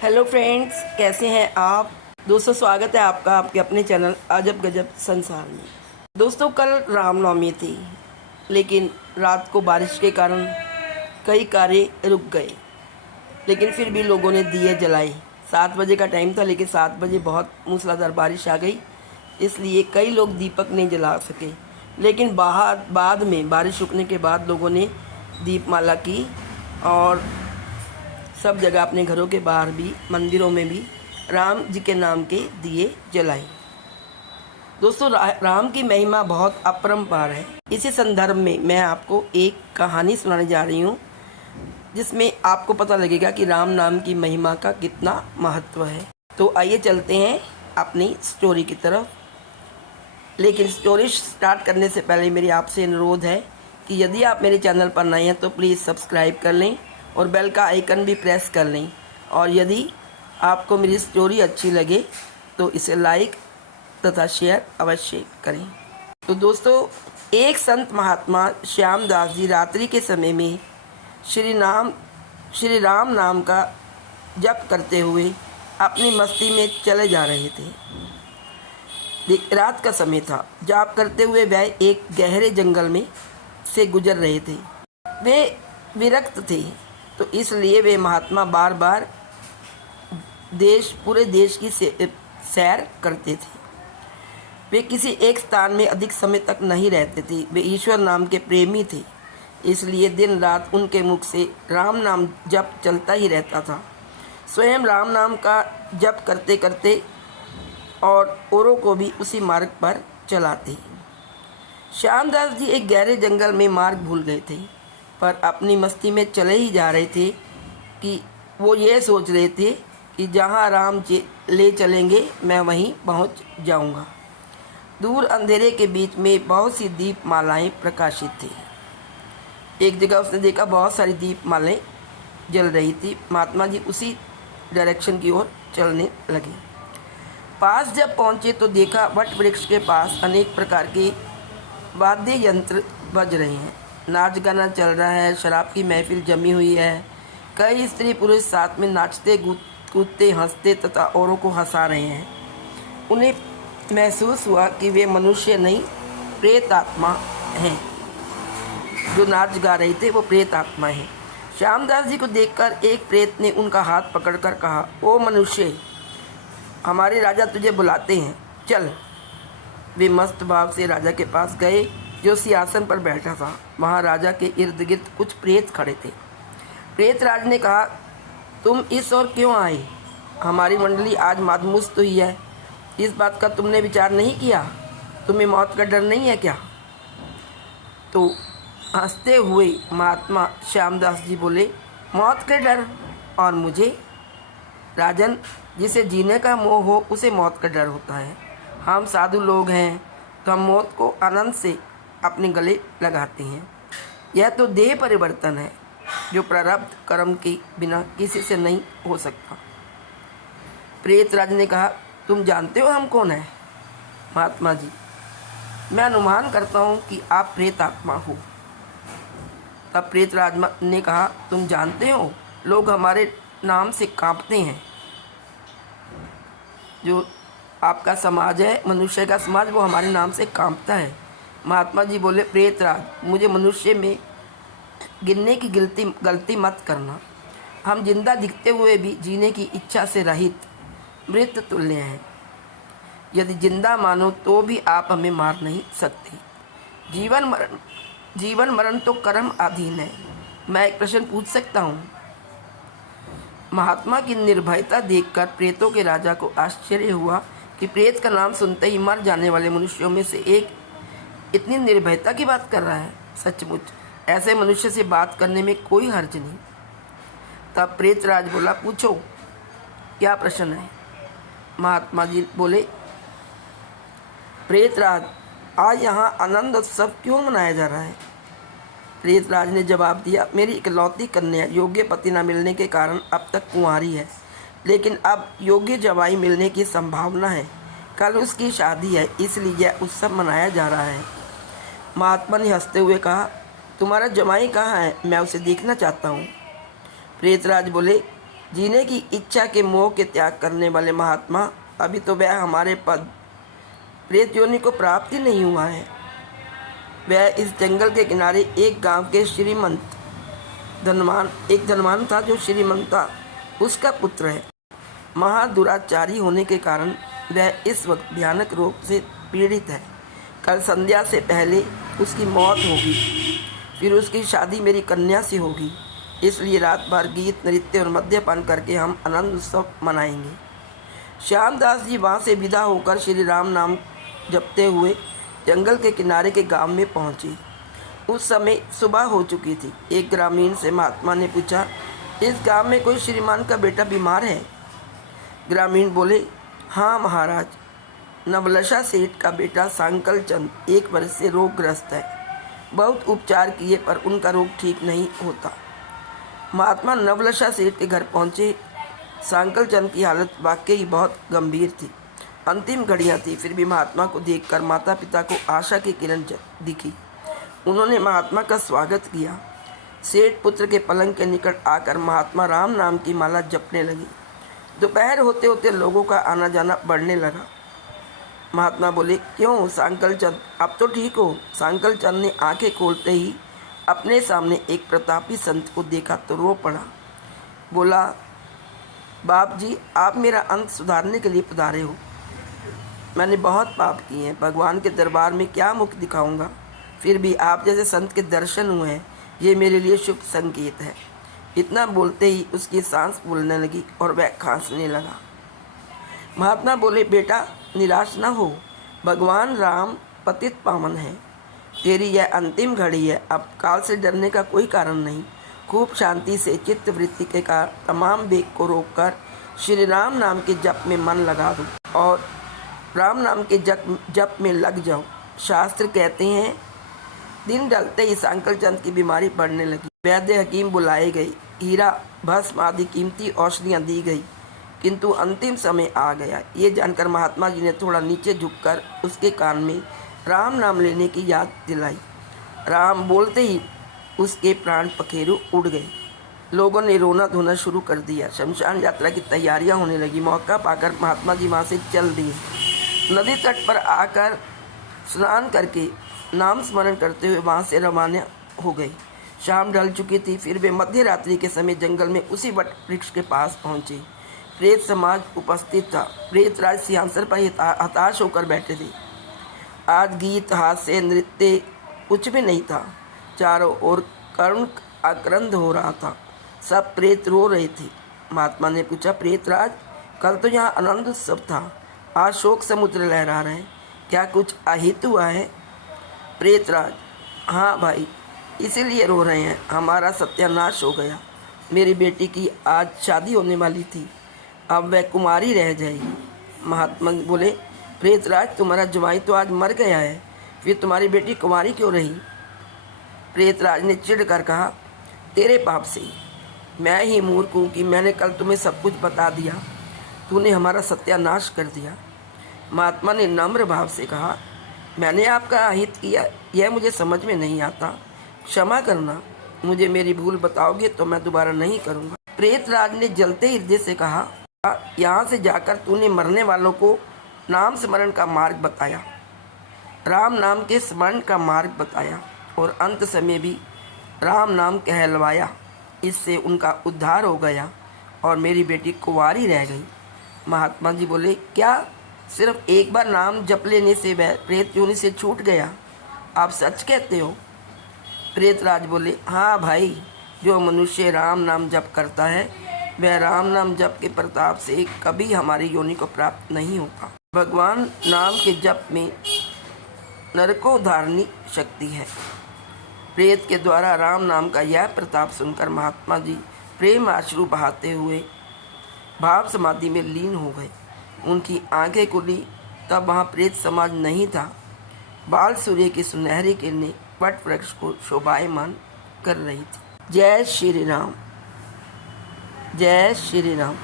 Hello friends, कैसे हैं आप दोस्तों। स्वागत है आपका आपके अपने चैनल अजब गजब संसार में। दोस्तों, कल रामनवमी थी, लेकिन रात को बारिश के कारण कई कार्य रुक गए। लेकिन फिर भी लोगों ने दिए जलाए। 7 बजे का टाइम था, लेकिन 7 बजे बहुत मूसलाधार बारिश आ गई, इसलिए कई लोग दीपक नहीं जला सके। लेकिन बाद में बारिश रुकने के बाद लोगों ने दीपमाला की और सब जगह अपने घरों के बाहर भी, मंदिरों में भी राम जी के नाम के दिए जलाए। दोस्तों, राम की महिमा बहुत अपरंपार है। इसी संदर्भ में मैं आपको एक कहानी सुनाने जा रही हूँ, जिसमें आपको पता लगेगा कि राम नाम की महिमा का कितना महत्व है। तो आइए चलते हैं अपनी स्टोरी की तरफ। लेकिन स्टोरी स्टार्ट करने से पहले मेरी आपसे अनुरोध है कि यदि आप मेरे चैनल पर नए हैं तो प्लीज़ सब्सक्राइब कर लें और बेल का आइकन भी प्रेस कर लें। और यदि आपको मेरी स्टोरी अच्छी लगे तो इसे लाइक तथा शेयर अवश्य करें। तो दोस्तों, एक संत महात्मा श्यामदास जी रात्रि के समय में श्री राम नाम का जप करते हुए अपनी मस्ती में चले जा रहे थे। रात का समय था। जाप करते हुए वह एक गहरे जंगल में से गुजर रहे थे। वे विरक्त थे, तो इसलिए वे महात्मा बार बार पूरे देश की सैर करते थे। वे किसी एक स्थान में अधिक समय तक नहीं रहते थे। वे ईश्वर नाम के प्रेमी थे, इसलिए दिन रात उनके मुख से राम नाम जप चलता ही रहता था। स्वयं राम नाम का जप करते करते और औरों को भी उसी मार्ग पर चलाते। श्यामदास जी एक गहरे जंगल में मार्ग भूल गए थे, पर अपनी मस्ती में चले ही जा रहे थे कि वो ये सोच रहे थे कि जहाँ राम जी ले चलेंगे मैं वहीं पहुँच जाऊँगा। दूर अंधेरे के बीच में बहुत सी दीप मालाएँ प्रकाशित थी। एक जगह उसने देखा बहुत सारी दीप मालाएँ जल रही थी। महात्मा जी उसी डायरेक्शन की ओर चलने लगे। पास जब पहुँचे तो देखा वट वृक्ष के पास अनेक प्रकार के वाद्य यंत्र बज रहे हैं। नाच गाना चल रहा है, शराब की महफिल जमी हुई है। कई स्त्री पुरुष साथ में नाचते कूदते हंसते तथा औरों को हंसा रहे हैं। उन्हें महसूस हुआ कि वे मनुष्य नहीं, प्रेत आत्मा हैं। जो नाच गा रहे थे वो प्रेत आत्मा हैं। श्यामदास जी को देखकर एक प्रेत ने उनका हाथ पकड़कर कहा, ओ मनुष्य, हमारे राजा तुझे बुलाते हैं, चल। वे मस्त भाव से राजा के पास गए, जो सिंहासन पर बैठा था। वहाँ राजा के इर्द गिर्द कुछ प्रेत खड़े थे। प्रेत राज ने कहा, तुम इस ओर क्यों आए? हमारी मंडली आज मादमुस्त हुई है। इस बात का तुमने विचार नहीं किया? तुम्हें मौत का डर नहीं है क्या? तो हंसते हुए महात्मा श्यामदास जी बोले, मौत का डर और मुझे? राजन, जिसे जीने का मोह हो उसे मौत का डर होता है। हम साधु लोग हैं तो हम मौत को आनंद से अपने गले लगाते हैं। यह तो देह परिवर्तन है, जो प्रारब्ध कर्म के बिना किसी से नहीं हो सकता। प्रेत राज ने कहा, तुम जानते हो हम कौन है? महात्मा जी, मैं अनुमान करता हूँ कि आप प्रेत आत्मा हो। तब प्रेत राज ने कहा, तुम जानते हो लोग हमारे नाम से कांपते हैं। जो आपका समाज है, मनुष्य का समाज, वो हमारे नाम से कांपता है। महात्मा जी बोले, प्रेतराज, मुझे मनुष्य में गिनने की गलती मत करना। हम जिंदा दिखते हुए भी जीने की इच्छा से रहित मृत तुल्य हैं। यदि जिंदा मानो तो भी आप हमें मार नहीं सकते। जीवन मरण तो कर्म अधीन है। मैं एक प्रश्न पूछ सकता हूँ? महात्मा की निर्भयता देखकर प्रेतों के राजा को आश्चर्य हुआ कि प्रेत का नाम सुनते ही मर जाने वाले मनुष्यों में से एक इतनी निर्भयता की बात कर रहा है। सचमुच ऐसे मनुष्य से बात करने में कोई हर्ज नहीं। तब प्रेतराज बोला, पूछो क्या प्रश्न है? महात्मा जी बोले, प्रेतराज, आज यहाँ आनंद उत्सव क्यों मनाया जा रहा है? प्रेतराज ने जवाब दिया, मेरी इकलौती कन्या योग्य पति न मिलने के कारण अब तक कुंवारी है, लेकिन अब योग्य जवाई मिलने की संभावना है। कल उसकी शादी है, इसलिए यह उत्सव मनाया जा रहा है। महात्मा ने हंसते हुए कहा, तुम्हारा जमाई कहाँ है? मैं उसे देखना चाहता हूँ। प्रेतराज बोले, जीने की इच्छा के मोह के त्याग करने वाले महात्मा, अभी तो वह हमारे पद प्रेत योनि को प्राप्त ही नहीं हुआ है। वह इस जंगल के किनारे एक गांव के श्रीमंत एक धनवान था जो श्रीमंत था, उसका पुत्र है। महादुराचारी होने के कारण वह इस वक्त भयानक रोग से पीड़ित है। कल संध्या से पहले उसकी मौत होगी, फिर उसकी शादी मेरी कन्या से होगी। इसलिए रात भर गीत नृत्य और मद्यपान करके हम आनंद उत्सव मनाएंगे। श्यामदास जी वहाँ से विदा होकर श्री राम नाम जपते हुए जंगल के किनारे के गांव में पहुँचे। उस समय सुबह हो चुकी थी। एक ग्रामीण से महात्मा ने पूछा, इस गांव में कोई श्रीमान का बेटा बीमार है? ग्रामीण बोले, हाँ महाराज, नवलसा सेठ का बेटा सांकल चंद 1 वर्ष से रोगग्रस्त है। बहुत उपचार किए पर उनका रोग ठीक नहीं होता। महात्मा नवलसा सेठ के घर पहुँचे। सांकल चंद की हालत वाकई बहुत गंभीर थी। अंतिम घड़ियाँ थी, फिर भी महात्मा को देखकर माता पिता को आशा की किरण दिखी। उन्होंने महात्मा का स्वागत किया। सेठ पुत्र के पलंग के निकट आकर महात्मा राम नाम की माला जपने लगी। दोपहर होते होते लोगों का आना जाना बढ़ने लगा। महात्मा बोले, क्यों सांकल चंद, अब तो ठीक हो? सांकल चंद ने आंखें खोलते ही अपने सामने एक प्रतापी संत को देखा तो रो पड़ा। बोला, बाप जी, आप मेरा अंत सुधारने के लिए पधारे हो। मैंने बहुत पाप किए हैं, भगवान के दरबार में क्या मुख दिखाऊंगा? फिर भी आप जैसे संत के दर्शन हुए हैं, ये मेरे लिए शुभ संकेत है। इतना बोलते ही उसकी सांस फूलने लगी और वह खांसने लगा। महात्मा बोले, बेटा निराश न हो, भगवान राम पतित पावन है। तेरी यह अंतिम घड़ी है, अब काल से डरने का कोई कारण नहीं। खूब शांति से चित्त वृत्ति के कारण तमाम वेग को रोककर श्री राम नाम के जप में मन लगा दो और राम नाम के जप में लग जाओ। शास्त्र कहते हैं, दिन ढलते ही सांकल चंद की बीमारी बढ़ने लगी। वैद्य हकीम बुलाए गए, हीरा भस्म आदि कीमती औषधियाँ दी गई, किंतु अंतिम समय आ गया। ये जानकर महात्मा जी ने थोड़ा नीचे झुककर उसके कान में राम नाम लेने की याद दिलाई। राम बोलते ही उसके प्राण पखेरु उड़ गए। लोगों ने रोना धोना शुरू कर दिया। शमशान यात्रा की तैयारियां होने लगी। मौका पाकर महात्मा जी वहाँ से चल दिए। नदी तट पर आकर स्नान करके नाम स्मरण करते हुए वहाँ से रवाना हो गए। शाम ढल चुकी थी, फिर वे मध्य रात्रि के समय जंगल में उसी वट वृक्ष के पास पहुँचे। प्रेत समाज उपस्थित था। प्रेतराज सिंहासन पर हताश होकर बैठे थे। आज गीत हास्य नृत्य कुछ भी नहीं था। चारों ओर करुण आक्रंद हो रहा था। सब प्रेत रो रहे थे। महात्मा ने पूछा, प्रेतराज, कल तो यहाँ आनंद उत्सव था, आज शोक समुद्र लहरा रहे हैं, क्या कुछ अहित हुआ है? प्रेतराज, हाँ भाई, इसीलिए रो रहे हैं, हमारा सत्यानाश हो गया। मेरी बेटी की आज शादी होने वाली थी, अब वह कुमारी रह जाएगी। महात्मा बोले, प्रेतराज, तुम्हारा जवाई तो आज मर गया है, फिर तुम्हारी बेटी कुमारी क्यों रही? प्रेतराज ने चिढ़ कर कहा, तेरे पाप से मैं ही मूर्ख हूँ कि मैंने कल तुम्हें सब कुछ बता दिया, तूने हमारा सत्यानाश कर दिया। महात्मा ने नम्र भाव से कहा, मैंने आपका अहित किया, यह मुझे समझ में नहीं आता, क्षमा करना, मुझे मेरी भूल बताओगे तो मैं दोबारा नहीं करूँगा। प्रेतराज ने जलते हृदय से कहा, यहाँ से जाकर तूने मरने वालों को नाम स्मरण का मार्ग बताया, राम नाम के स्मरण का मार्ग बताया और अंत समय भी राम नाम कहलवाया। इससे उनका उद्धार हो गया और मेरी बेटी कुंवारी रह गई। महात्मा जी बोले, क्या सिर्फ एक बार नाम जप लेने से वह प्रेत योनि से छूट गया? आप सच कहते हो? प्रेतराज बोले, हाँ भाई, जो मनुष्य राम नाम जप करता है वह राम नाम जप के प्रताप से कभी हमारी योनि को प्राप्त नहीं होगा। भगवान नाम के जप में नरकोद्धारणी शक्ति है। प्रेत के द्वारा राम नाम का यह प्रताप सुनकर महात्मा जी प्रेम आश्रु बहाते हुए भाव समाधि में लीन हो गए। उनकी आंखें खुली, तब वहाँ प्रेत समाज नहीं था। बाल सूर्य की सुनहरी किरणें वट वृक्ष को शोभायमान कर रही थी। जय श्री राम, जय श्री राम।